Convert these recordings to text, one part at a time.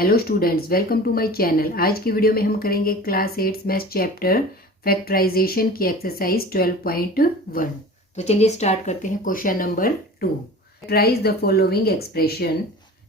Hello students, welcome to my channel. आज की video में हम करेंगे क्लास 8 मैथ्स चैप्टर फैक्टराइजेशन की एक्सरसाइज 12.1। तो चलिए स्टार्ट करते हैं। Question number 2, factorise the following expression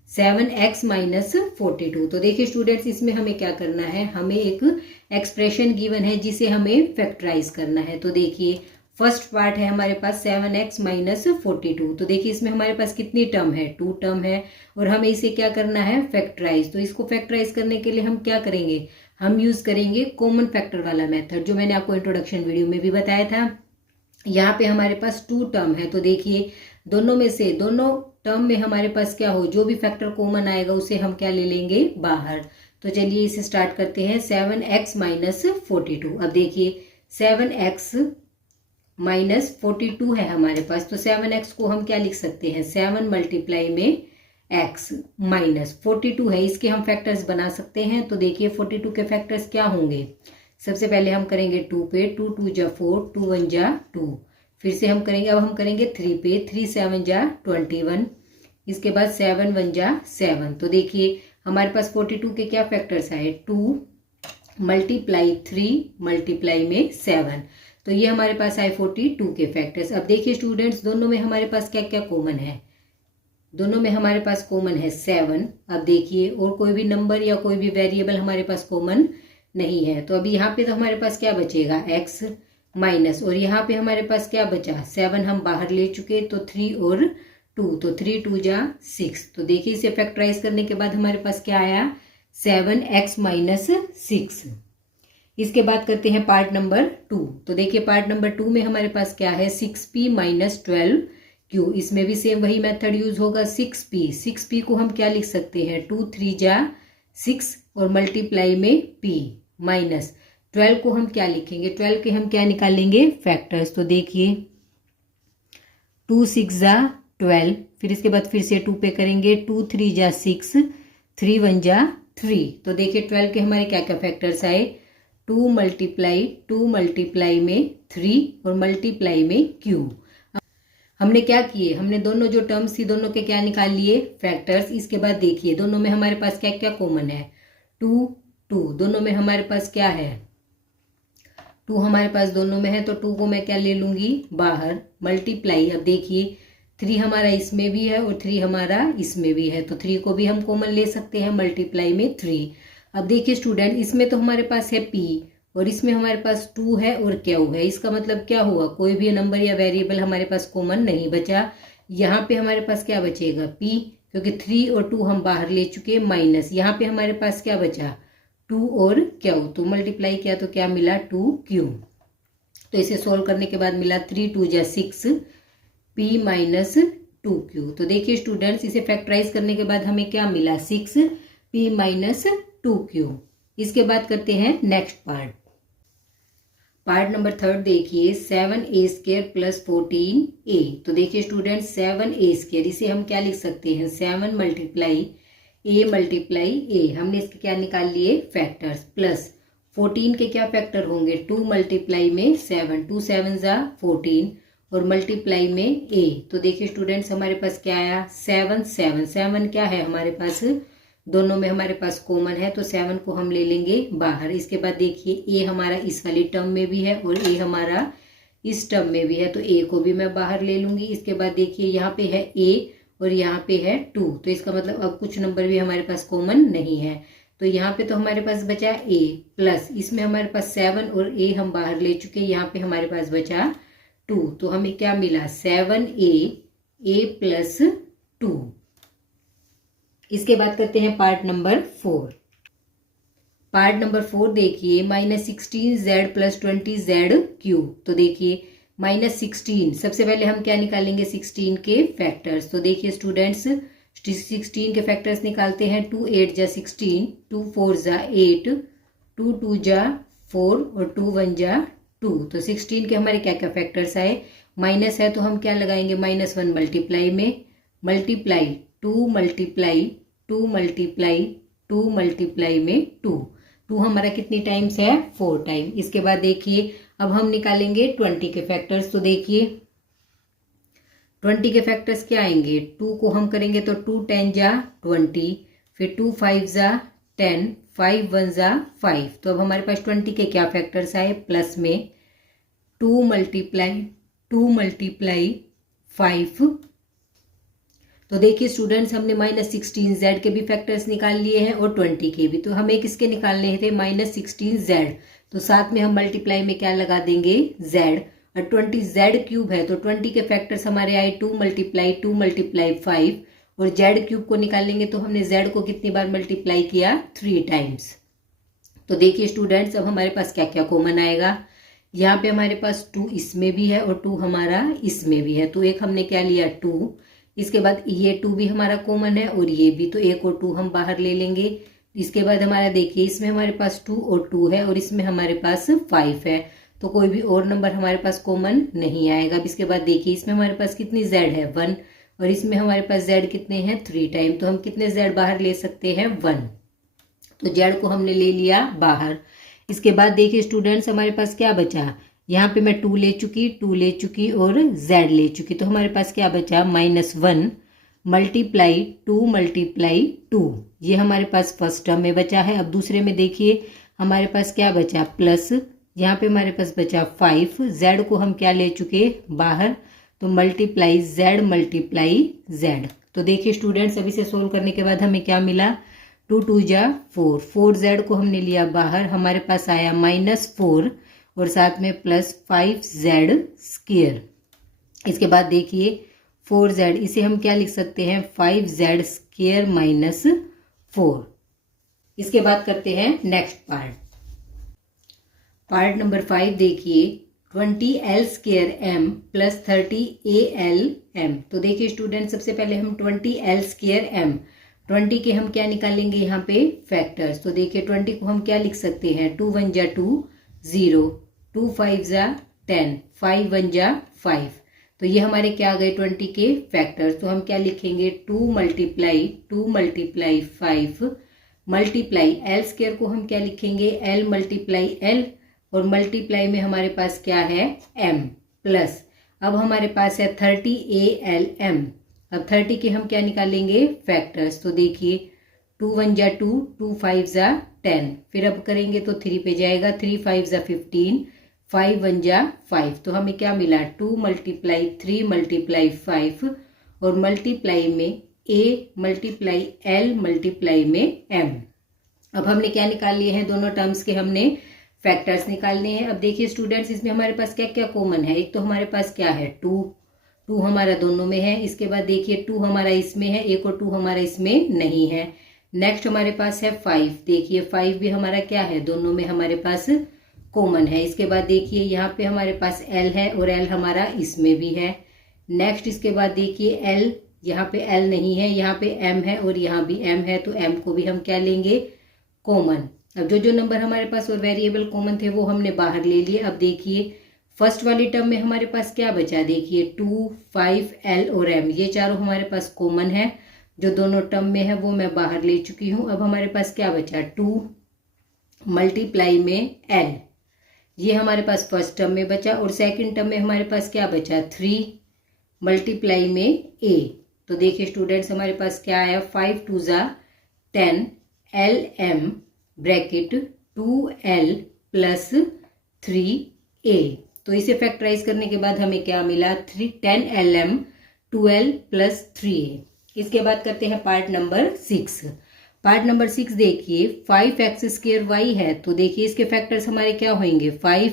7x minus 42। तो देखिए स्टूडेंट्स, इसमें हमें क्या करना है, हमें एक एक्सप्रेशन गिवन है जिसे हमें फैक्टराइज करना है। तो देखिए फर्स्ट पार्ट है हमारे पास 7x माइनस 42। तो देखिए इसमें हमारे पास कितनी टर्म है, 2 टर्म है और हमें इसे क्या करना है, फैक्टराइज। तो इसको फैक्टराइज करने के लिए हम क्या करेंगे, हम यूज करेंगे कॉमन फैक्टर वाला मेथड, जो मैंने आपको इंट्रोडक्शन वीडियो में भी बताया था। यहाँ पे हमारे पास 2 टर्म है, तो देखिए दोनों में से दोनों टर्म में हमारे पास क्या हो, जो भी फैक्टर कॉमन आएगा उसे हम क्या ले लेंगे, बाहर। तो चलिए इसे स्टार्ट करते हैं। 7x minus 42। अब देखिए 7x माइनस 42 है हमारे पास, तो 7x को हम क्या लिख सकते हैं, 7 मल्टीप्लाई में x माइनस 42 है, इसके हम फैक्टर्स बना सकते हैं। तो देखिए 42 के फैक्टर्स क्या होंगे, सबसे पहले हम करेंगे 2 पे, 2 2 जा 4, 2 1 जा 2। फिर से हम करेंगे, अब हम करेंगे 3 पे, 3 7 जा 21। इसके बाद 7 1 जा 7। तो देखिए हमारे पास 42 के क्या फैक्टर्स आए, 2 मल्टीप्लाई 3 मल्टीप्लाई में 7। तो ये हमारे पास आए 42 के फैक्टर्स। अब देखिए स्टूडेंट्स, दोनों में हमारे पास क्या क्या कॉमन है, दोनों में हमारे पास कॉमन है 7। अब देखिए और कोई भी नंबर या कोई भी वेरिएबल हमारे पास कॉमन नहीं है। तो अभी यहाँ पे तो हमारे पास क्या बचेगा, x माइनस, और यहाँ पे हमारे पास क्या बचा, 7 हम बाहर ले चुके, तो 3 और 2, तो 3 2 जा 6। तो देखिए इसे फैक्टराइज करने के बाद हमारे पास क्या आया, 7x माइनस 6। इसके बाद करते हैं पार्ट नंबर 2। तो देखिए पार्ट नंबर 2 में हमारे पास क्या है, 6p माइनस 12q। इसमें भी सेम वही मेथड यूज होगा। 6p को हम क्या लिख सकते हैं, 2 3 जा 6 और मल्टीप्लाई में p माइनस 12 को हम क्या लिखेंगे, 12 के हम क्या निकालेंगे, फैक्टर्स। तो देखिए 2 6 जा 12, फिर इसके बाद फिर से 2 पे करेंगे, 2 3 जा 6, 3 1 जा 3। तो देखिए 12 के हमारे क्या क्या फैक्टर्स आए, 2 मल्टीप्लाई में 3 और मल्टीप्लाई में q। हमने क्या किए, हमने दोनों जो टर्म्स थी दोनों के क्या निकाल लिए, फैक्टर्स। इसके बाद देखिए दोनों में हमारे पास क्या क्या कॉमन है, 2 2, दोनों में हमारे पास क्या है, 2 हमारे पास दोनों में है, तो 2 को मैं क्या ले लूंगी, बाहर। मल्टीप्लाई, अब देखिए 3 हमारा इसमें भी है और 3 हमारा इसमें भी है, तो 3 को भी हम कॉमन ले सकते हैं, मल्टीप्लाई में 3। अब देखिए स्टूडेंट, इसमें तो हमारे पास है p और इसमें हमारे पास 2 है और q है। इसका मतलब क्या हुआ, कोई भी नंबर या वेरिएबल हमारे पास कॉमन नहीं बचा। यहाँ पे हमारे पास क्या बचेगा, p, क्योंकि 3 और 2 हम बाहर ले चुके, माइनस यहाँ पे हमारे पास क्या बचा, 2 और q। तो मल्टीप्लाई किया तो क्या मिला, 2q। तो इसे सोल्व करने के बाद मिला 3 2 जा 6 p माइनस 2q। तो देखिए स्टूडेंट्स, इसे फैक्टराइज करने के बाद हमें क्या मिला, 6p माइनस 2q। इसके बाद करते हैं नेक्स्ट पार्ट नंबर 3 देखिए 7a² प्लस 14a। तो देखिए स्टूडेंट 7a², इसे हम क्या लिख सकते हैं, 7 मल्टीप्लाई a, हमने इसके क्या निकाल लिए, फैक्टर्स, प्लस 14 के क्या फैक्टर होंगे, 2 मल्टीप्लाई में 7, 2 7 जा 14 और मल्टीप्लाई में a। तो देखिए स्टूडेंट्स हमारे पास क्या आया, 7 7 7 क्या है हमारे पास, दोनों में हमारे पास कॉमन है, तो 7 को हम ले लेंगे बाहर। इसके बाद देखिए a हमारा इस वाली टर्म में भी है और a हमारा इस टर्म में भी है, तो a को भी मैं बाहर ले लूंगी। इसके बाद देखिए यहाँ पे है a और यहाँ पे है 2, तो इसका मतलब अब कुछ नंबर भी हमारे पास कॉमन नहीं है। तो यहाँ पे तो हमारे पास बचा a प्लस, इसमें हमारे पास 7 और a हम बाहर ले चुके, यहाँ पे हमारे पास बचा 2। तो हमें क्या मिला, 7a प्लस 2। इसके बाद करते हैं पार्ट नंबर 4। पार्ट नंबर 4 देखिए माइनस 16z प्लस 20z3। तो देखिए माइनस 16, सबसे पहले हम क्या निकालेंगे, 16 के फैक्टर्स। तो देखिए स्टूडेंट्स 16 के फैक्टर्स निकालते हैं, 2 8 जा 16, 2 4 जा 8, 2 2 जा 4 और 2 1 जा 2। तो 16 के हमारे क्या क्या फैक्टर्स आए, माइनस है तो हम क्या लगाएंगे, -1 मल्टीप्लाई में, मल्टीप्लाई 2 मल्टीप्लाई 2 मल्टीप्लाई 2 मल्टीप्लाई में 2 हमारा कितनी टाइम्स है, 4 टाइम। इसके बाद देखिए अब हम निकालेंगे 20 के फैक्टर्स। तो देखिए 20 के फैक्टर्स क्या आएंगे, 2 को हम करेंगे तो 2 10 जा 20, फिर 2 5 ज़ा 10, 5 1 ज़ा 5। तो अब हमारे पास 20 के क्या फैक्टर्स आए, प्लस में 2 मल्टीप्लाई 5। तो देखिए स्टूडेंट्स, हमने -16z के भी फैक्टर्स निकाल लिए हैं और 20 के भी। तो हमें किसके निकालने थे, -16z। तो साथ में हम मल्टीप्लाई में क्या लगा देंगे, z। और 20z³ है तो 20 के फैक्टर्स हमारे आए 2 मल्टीप्लाई 5। और z³ को निकालेंगे तो हमने z को कितनी बार मल्टीप्लाई किया, 3 टाइम्स। तो देखिए स्टूडेंट्स, अब हमारे पास क्या क्या कॉमन आएगा। यहाँ पे हमारे पास 2 इसमें भी है और 2 हमारा इसमें भी है। तो एक हमने क्या लिया, 2। इसके बाद ये 2 भी हमारा कॉमन है और ये भी, तो 1 और 2 हम बाहर ले लेंगे। इसके बाद हमारा देखिए इसमें हमारे पास 2 और 2 है और इसमें हमारे पास 5 है। तो कोई भी और नंबर हमारे पास कॉमन नहीं आएगा। अब इसके बाद देखिए इसमें हमारे पास कितनी z है, 1। और इसमें हमारे पास z कितने हैं, 3 टाइम। तो हम कितने z बाहर ले सकते हैं, 1। तो z को हमने ले लिया बाहर। इसके बाद देखिए स्टूडेंट्स, हमारे पास क्या बचा, यहाँ पे मैं 2 ले चुकी और z ले चुकी। तो हमारे पास क्या बचा, -1 मल्टीप्लाई 2 ये हमारे पास फर्स्ट टर्म में बचा है। अब दूसरे में देखिए हमारे पास क्या बचा, प्लस यहाँ पे हमारे पास बचा 5। z को हम क्या ले चुके, बाहर। तो मल्टीप्लाई z। तो देखिए स्टूडेंट्स, अभी से सोल्व करने के बाद हमें क्या मिला, 2 2 जा 4, 4z को हमने लिया बाहर। हमारे पास आया -4 और साथ में प्लस 5z²। इसके बाद देखिए 4z, इसे हम क्या लिख सकते हैं, 5z² - 4। इसके बाद करते हैं नेक्स्ट पार्ट नंबर 5। देखिए 20l² m + 30al m। तो देखिए स्टूडेंट, सबसे पहले हम 20l² m, 20 के हम क्या निकालेंगे, यहाँ पे फैक्टर्स। तो देखिए 20 को हम क्या लिख सकते हैं, 2 1 जा 2 0, 2 5 जा 10, 5 1 जा 5। तो ये हमारे क्या आ गए, 20 के फैक्टर्स। तो हम क्या लिखेंगे, 2 मल्टीप्लाई 5 मल्टीप्लाई l² को हम क्या लिखेंगे, l मल्टीप्लाई l। और मल्टीप्लाई में हमारे पास क्या है, m प्लस। अब हमारे पास है 30al m। अब 30 के हम क्या निकालेंगे, फैक्टर्स। तो देखिए 2 1 जा 2, 2 5 जा 10। फिर अब करेंगे तो 3 पे जाएगा, 3 5 जा 15, 5 1 जा 5। तो हमें क्या मिला, 2 मल्टीप्लाई 3 मल्टीप्लाई 5 और मल्टीप्लाई में a मल्टीप्लाई l मल्टीप्लाई में m। अब हमने क्या निकाल लिए हैं, दोनों टर्म्स के हमने फैक्टर्स निकालने हैं। अब देखिए स्टूडेंट्स, इसमें हमारे पास क्या क्या कॉमन है। एक तो हमारे पास क्या है, 2 हमारा दोनों में है। इसके बाद देखिए 2 हमारा इसमें है, 1 और 2 हमारा इसमें नहीं है। नेक्स्ट हमारे पास है 5। देखिए 5 भी हमारा क्या है, दोनों में हमारे पास कॉमन है। इसके बाद देखिए यहाँ पे हमारे पास l है और l हमारा इसमें भी है। नेक्स्ट इसके बाद देखिए l, यहाँ पे l नहीं है, यहाँ पे m है और यहाँ भी m है। तो m को भी हम क्या लेंगे, कॉमन। अब जो नंबर हमारे पास और वेरिएबल कॉमन थे वो हमने बाहर ले लिए। अब देखिए फर्स्ट वाली टर्म में हमारे पास क्या बचा, देखिए 2 5 l और m, ये चारों हमारे पास कॉमन है। जो दोनों टर्म में है वो मैं बाहर ले चुकी हूँ। अब हमारे पास क्या बचा, 2 मल्टीप्लाई में l, ये हमारे पास फर्स्ट टर्म में बचा। और सेकंड टर्म में हमारे पास क्या बचा, 3 मल्टीप्लाई में a। तो देखिए स्टूडेंट्स, हमारे पास क्या आया, 5 2 जा 10 lm bracket 2l plus 3a। तो इसे फैक्टराइज करने के बाद हमें क्या मिला, 10lm 2l प्लस 3a। इसके बाद करते हैं पार्ट नंबर 6। पार्ट नंबर 6 देखिए 5x² y है। तो देखिए इसके फैक्टर्स हमारे क्या होंगे, 5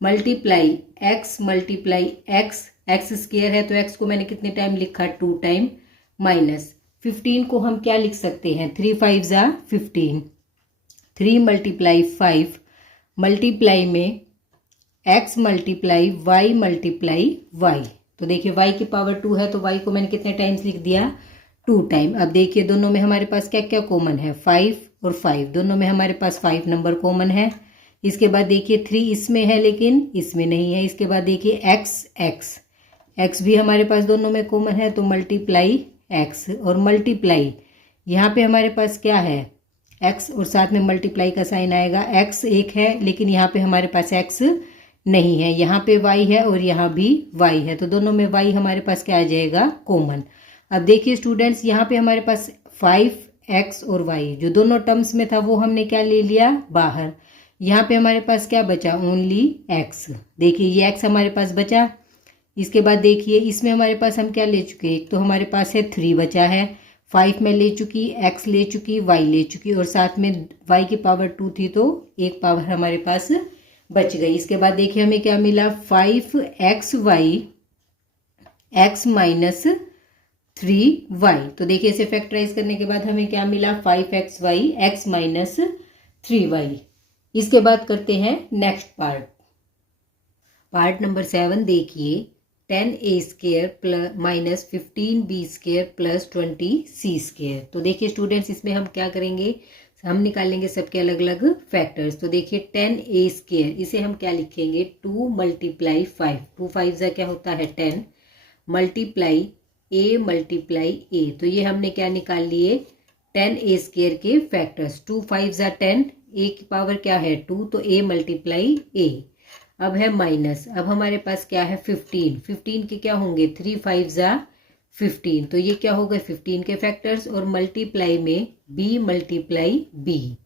मल्टीप्लाई x मल्टीप्लाई x² है तो x को मैंने कितने टाइम लिखा, 2 टाइम, माइनस 15 को हम क्या लिख सकते हैं, 3 5 जा 15, 3 मल्टीप्लाई 5 मल्टीप्लाई में x multiply y multiply y। तो देखिए y की पावर 2 है तो y को मैंने कितने टाइम्स लिख दिया, 2 टाइम। अब देखिए दोनों में हमारे पास क्या क्या कॉमन है, 5 और 5, दोनों में हमारे पास 5 नंबर कॉमन है। इसके बाद देखिए 3 इसमें है लेकिन इसमें नहीं है। इसके बाद देखिए x भी हमारे पास दोनों में कॉमन है तो मल्टीप्लाई x और मल्टीप्लाई यहाँ पे हमारे पास क्या है, x और साथ में मल्टीप्लाई का साइन आएगा। x एक है लेकिन यहाँ पे हमारे पास x नहीं है, यहाँ पे y है और यहाँ भी y है तो दोनों में y हमारे पास क्या आ जाएगा, कॉमन। अब देखिए स्टूडेंट्स, यहाँ पे हमारे पास 5 एक्स और वाई, जो दोनों टर्म्स में था वो हमने क्या ले लिया बाहर। यहाँ पे हमारे पास क्या बचा, ओनली एक्स। देखिए ये एक्स हमारे पास बचा। इसके बाद देखिए इसमें हमारे पास हम क्या ले चुके, एक तो हमारे पास है 3 बचा है, 5 में ले चुकी, एक्स ले चुकी, वाई ले चुकी, और साथ में वाई की पावर 2 थी तो एक पावर हमारे पास बच गई। इसके बाद देखिए हमें क्या मिला, 5xy x माइनस 3y। तो देखिए इसे फैक्टराइज करने के बाद हमें क्या मिला, 5xy x माइनस 3y। इसके बाद करते हैं नेक्स्ट पार्ट नंबर 7। देखिए 10a square plus minus 15b square plus 20c square. तो देखिए स्टूडेंट्स इसमें हम क्या करेंगे, हम निकालेंगे सबके अलग अलग फैक्टर्स। तो देखिए 10a स्क्वेयर, इसे हम क्या लिखेंगे, 2 मल्टीप्लाई 5, 2 5 जा क्या होता है 10, मल्टीप्लाई a। तो ये हमने क्या निकाल लिए, 10a स्क्वेयर के फैक्टर्स। 2 5 जा 10, a की पावर क्या है 2, तो a मल्टीप्लाई a। अब है माइनस, अब हमारे पास क्या है 15, 15 के क्या होंगे 3 5 जा 15, तो ये क्या होगा 15 के फैक्टर्स, और मल्टीप्लाई में b मल्टीप्लाई b।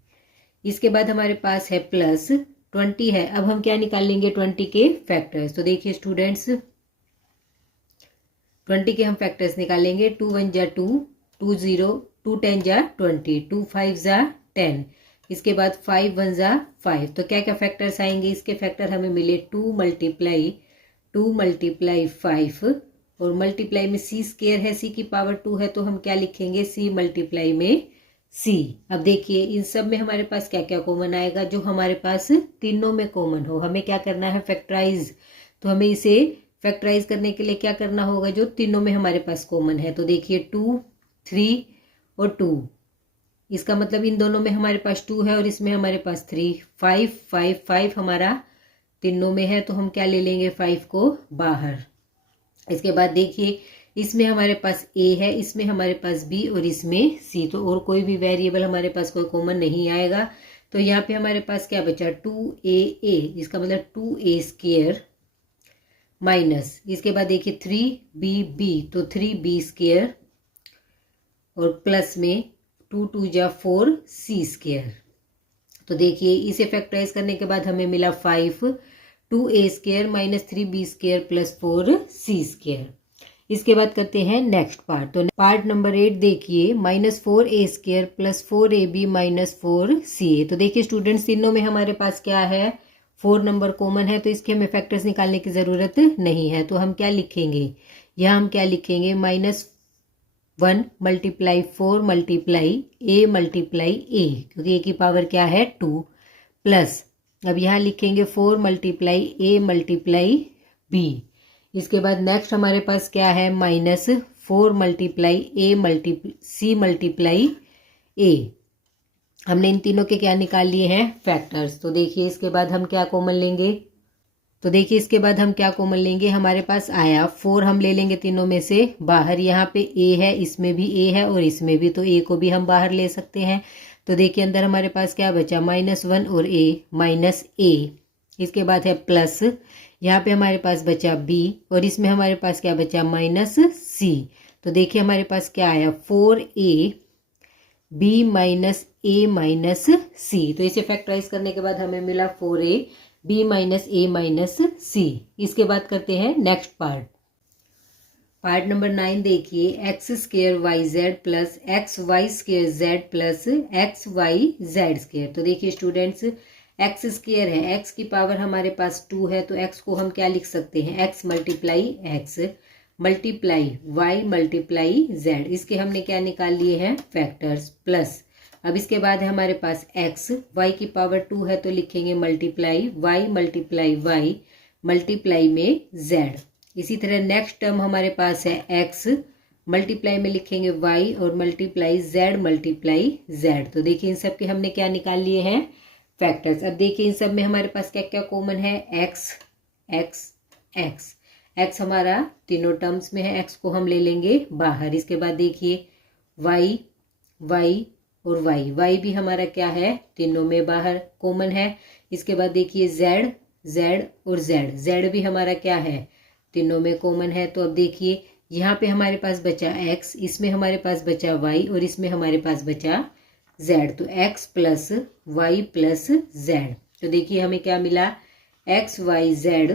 इसके बाद हमारे पास है प्लस 20 है। अब हम क्या निकालेंगे 20 के फैक्टर्स। तो देखिए स्टूडेंट्स 20 के हम फैक्टर्स निकालेंगे, 2 1 जा 2, 2 0, 2 10 जा 20, 2 5 जा 10, इसके बाद 5 1 जा 5। तो क्या क्या फैक्टर्स आएंगे, इसके फैक्टर हमें मिले 2 मल्टीप्लाई 5, और मल्टीप्लाई में c स्क्वायर है, c की पावर 2 है, तो हम क्या लिखेंगे c मल्टीप्लाई में c। अब देखिए इन सब में हमारे पास क्या क्या कॉमन आएगा, जो हमारे पास तीनों में कॉमन हो। हमें क्या करना है फैक्टराइज, तो हमें इसे फैक्टराइज करने के लिए क्या करना होगा, जो तीनों में हमारे पास कॉमन है। तो देखिए 2 3 और 2, इसका मतलब इन दोनों में हमारे पास 2 है और इसमें हमारे पास 3, 5 5 5 हमारा तीनों में है, तो हम क्या ले लेंगे 5 को बाहर। इसके बाद देखिए इसमें हमारे पास a है, इसमें हमारे पास b और इसमें c, तो और कोई भी वेरिएबल हमारे पास कोई कॉमन नहीं आएगा। तो यहाँ पे हमारे पास क्या बचा 2a, इसका मतलब 2a स्क्वायर माइनस, इसके बाद देखिए 3b, तो 3b स्क्वायर, और प्लस में 2 2 जा 4c स्क्वायर। तो देखिए इसे फैक्टराइज करने के बाद हमें मिला 5 2a square minus 3b square plus 4c square. इसके बाद करते हैं नेक्स्ट पार्ट। तो पार्ट नंबर 8 देखिए, minus 4a square plus 4ab minus 4ca। तो देखिए स्टूडेंट्स तीनों में हमारे पास क्या है 4 नंबर कॉमन है, तो इसके हमें फैक्टर्स निकालने की ज़रूरत नहीं है। तो हम क्या लिखेंगे, यहाँ हम क्या लिखेंगे -1 multiply 4 multiply a multiply a, क्योंकि a की पावर क्या है 2, प्लस अब यहाँ लिखेंगे 4 मल्टीप्लाई a मल्टीप्लाई b। इसके बाद नेक्स्ट हमारे पास क्या है -4 मल्टीप्लाई c मल्टीप्लाई a। हमने इन तीनों के क्या निकाल लिए हैं फैक्टर्स। तो देखिए इसके बाद हम क्या कॉमन लेंगे, तो देखिए इसके बाद हम क्या कॉमन लेंगे, हमारे पास आया 4 हम ले लेंगे तीनों में से बाहर। यहाँ पे a है, इसमें भी a है और इसमें भी, तो a को भी हम बाहर ले सकते हैं। तो देखिए अंदर हमारे पास क्या बचा -1 और a माइनस a। इसके बाद है प्लस, यहाँ पे हमारे पास बचा b और इसमें हमारे पास क्या बचा -c। तो देखिए हमारे पास क्या आया 4a b minus a minus c। तो इसे फैक्टराइज करने के बाद हमें मिला 4a b minus a minus c। इसके बाद करते हैं नेक्स्ट पार्ट नंबर 9 देखिए, x square y z plus x y square z plus x y z square. तो देखिए स्टूडेंट्स एक्स स्क्वेयर है, एक्स की पावर हमारे पास 2 है, तो एक्स को हम क्या लिख सकते हैं x multiply x multiply y multiply z. इसके हमने क्या निकाल लिए हैं फैक्टर्स, प्लस अब इसके बाद है हमारे पास एक्स, वाई की पावर 2 है, तो लिखेंगे मल्टीप्लाई वाई मल्टीप्लाई में जेड। इसी तरह नेक्स्ट टर्म हमारे पास है एक्स, मल्टीप्लाई में लिखेंगे वाई और मल्टीप्लाई जेड। तो देखिए इन सब के हमने क्या निकाल लिए हैं फैक्टर्स। अब देखिए इन सब में हमारे पास क्या क्या कॉमन है, एक्स एक्स एक्स, एक्स हमारा तीनों टर्म्स में है, एक्स को हम ले लेंगे बाहर। इसके बाद देखिए वाई वाई और वाई, वाई भी हमारा क्या है तीनों में बाहर कॉमन है। इसके बाद देखिए जेड और जेड भी हमारा क्या है तीनों में कॉमन है। तो अब देखिए यहाँ पे हमारे पास बचा x, इसमें हमारे पास बचा y और इसमें हमारे पास बचा z। तो x plus y plus z. तो देखिए हमें क्या मिला, x y z,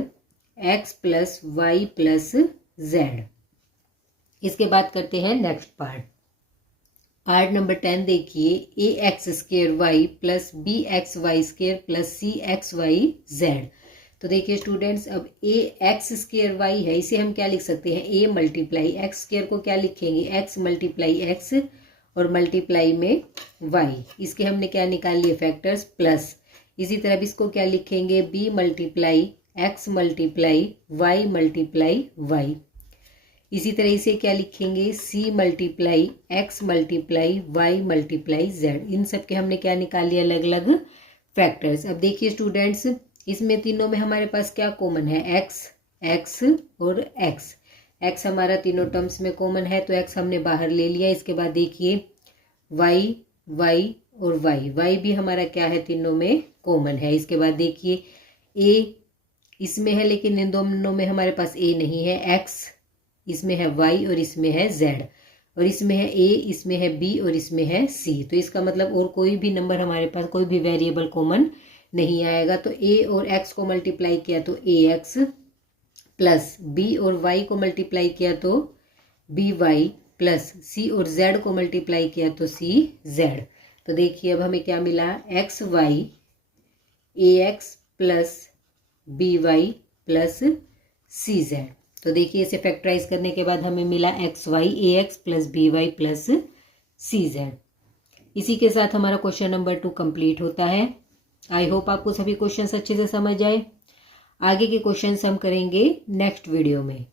x plus y plus z. इसके बाद करते हैं नेक्स्ट पार्ट। पार्ट नंबर 10 देखिए, a x square y plus b x y square plus c x y z. तो देखिए स्टूडेंट्स, अब ए एक्स स्क्र वाई है, इसे हम क्या लिख सकते हैं, ए मल्टीप्लाई एक्स स्क्र को क्या लिखेंगे, एक्स मल्टीप्लाई एक्स और मल्टीप्लाई में वाई। इसके हमने क्या निकाल लिए, फैक्टर्स, प्लस। इसी तरह इसको क्या लिखेंगे, b multiply x multiply y multiply y. इसी तरह इसे क्या लिखेंगे, c multiply x multiply y multiply z. इन सब के हमने क्या निकाल लिया, अलग अलग फैक्टर्स। अब देखिए स्टूडेंट्स, इसमें तीनों में हमारे पास क्या कॉमन है, एक्स, एक्स और एक्स। एक्स हमारा तीनों टर्म्स में कॉमन है, तो एक्स हमने बाहर ले लिया। इसके बाद देखिए वाई, वाई और वाई, वाई भी हमारा क्या है, तीनों में कॉमन है। इसके बाद देखिए ए इसमें है, लेकिन इन दोनों में हमारे पास ए नहीं है। एक्स इसमें है, वाई और इसमें है जेड, और इसमें है ए, इसमें है बी और इसमें है सी। तो इसका मतलब और कोई भी नंबर हमारे पास, कोई भी वेरिएबल कॉमन नहीं आएगा। तो ए और एक्स को मल्टीप्लाई किया तो ए एक्स, प्लस बी और वाई को मल्टीप्लाई किया तो बी वाई, प्लस सी और जेड को मल्टीप्लाई किया तो सी जेड। तो देखिए अब हमें क्या मिला, x y a x plus b y plus c z. तो देखिए इसे फैक्टराइज करने के बाद हमें मिला x y a x plus b y plus c z. इसी के साथ हमारा क्वेश्चन नंबर 2 कंप्लीट होता है। आई होप आपको सभी क्वेश्चंस अच्छे से समझ आए। आगे के क्वेश्चंस हम करेंगे नेक्स्ट वीडियो में।